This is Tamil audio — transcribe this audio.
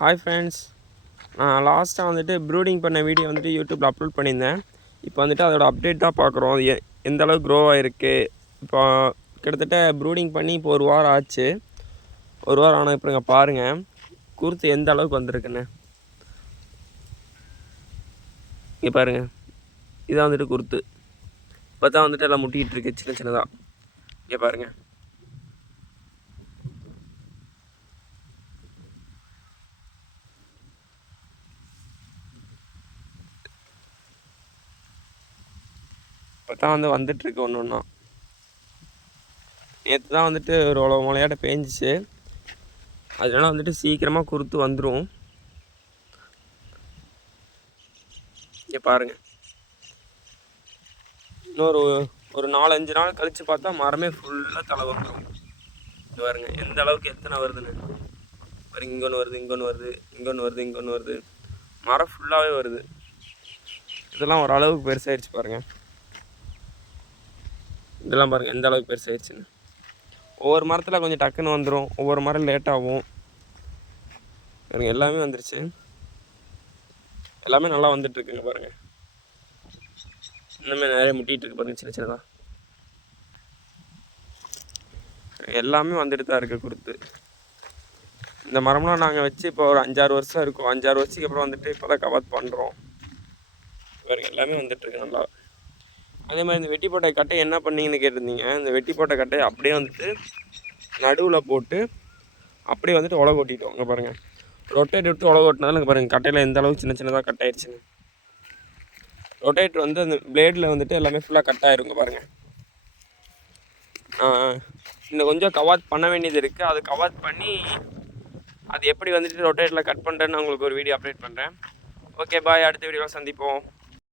ஹாய் ஃப்ரெண்ட்ஸ், நான் லாஸ்ட்டாக வந்துட்டு ப்ரூடிங் பண்ண வீடியோ வந்துட்டு யூடியூப்பில் அப்லோட் பண்ணியிருந்தேன். இப்போ வந்துட்டு அதோட அப்டேட் தான் பார்க்குறோம். அது எந்த அளவுக்கு க்ரோ ஆகிருக்கு. இப்போ கிட்டத்தட்ட ப்ரூடிங் பண்ணி இப்போ 1 வாரம் ஆச்சு. 1 வாரம் ஆனால் இப்போ பாருங்கள் குருத்து எந்த அளவுக்கு வந்திருக்குன்னு. இங்கே பாருங்கள், இதான் வந்துட்டு குருத்து. இப்போ தான் வந்துட்டு எல்லாம் முட்டிகிட்டு இருக்கு சின்ன சின்னதாக. இங்கே பாருங்கள், இப்போ தான் வந்துட்டுருக்கு ஒன்று ஒன்றா. நேற்று தான் வந்துட்டு ஒரு மழையாட்ட பேஞ்சிச்சு. அதனால வந்துட்டு சீக்கிரமாக குருத்து வந்துடும். இங்கே பாருங்கள், இன்னொரு 4-5 நாள் கழித்து பார்த்தா மரமே ஃபுல்லாக தலை வந்துடும். இங்கே பாருங்க எந்த அளவுக்கு எத்தனை வருதுன்னு பாருங்க. இங்கே ஒன்று வருது, இங்கே ஒன்று வருது, இங்கே ஒன்று வருது, இங்கே ஒன்று வருது. மரம் ஃபுல்லாகவே வருது. இதெல்லாம் ஓரளவுக்கு பெருசாகிடுச்சு பாருங்கள். இதெல்லாம் பாருங்கள் எந்த அளவுக்கு பெருசாகிடுச்சுன்னு. ஒவ்வொரு மரத்தில் கொஞ்சம் டக்குன்னு வந்துடும், ஒவ்வொரு மரம் லேட்டாகும். பாருங்கள் எல்லாமே வந்துருச்சு. எல்லாமே நல்லா வந்துட்டுருக்குங்க பாருங்கள். இன்னுமே நிறைய முட்டிகிட்டு இருக்கு பாருங்கள் சின்ன சின்னதாக. எல்லாமே வந்துட்டு தான் இருக்குது குருத்து. இந்த மரம்லாம் நாங்கள் வச்சு இப்போ ஒரு 5-6 வருஷம் இருக்கும். 5-6 வருஷத்துக்கு அப்புறம் வந்துட்டு இப்போ தான் கவர் பண்ணுறோம். பாருங்கள் எல்லாமே வந்துட்டுருக்கு நல்லா. அதே மாதிரி இந்த வெட்டி போட்ட கட்டை என்ன பண்ணிங்கன்னு கேட்டிருந்தீங்க. இந்த வெட்டி போட்ட கட்டையை அப்படியே வந்துட்டு நடுவில் போட்டு அப்படியே வந்துட்டு உலக ஓட்டிட்டோம். இங்கே பாருங்கள், ரொட்டேட் விட்டு உலக ஓட்டினாலும் இங்கே பாருங்கள் கட்டையில் எந்த அளவுக்கு சின்ன சின்னதாக கட் ஆயிடுச்சுன்னு. ரொட்டேட் வந்து அந்த பிளேடில் வந்துட்டு எல்லாமே ஃபுல்லாக கட் ஆயிருங்க பாருங்கள். இன்னும் கொஞ்சம் கவாத் பண்ண வேண்டியது இருக்குது. அது கவாத் பண்ணி அது எப்படி வந்துட்டு ரொட்டேட்டில் கட் பண்ணுறேன்னு உங்களுக்கு ஒரு வீடியோ அப்டேட் பண்ணுறேன். ஓகே பாய், அடுத்த வீடியோவில் சந்திப்போம்.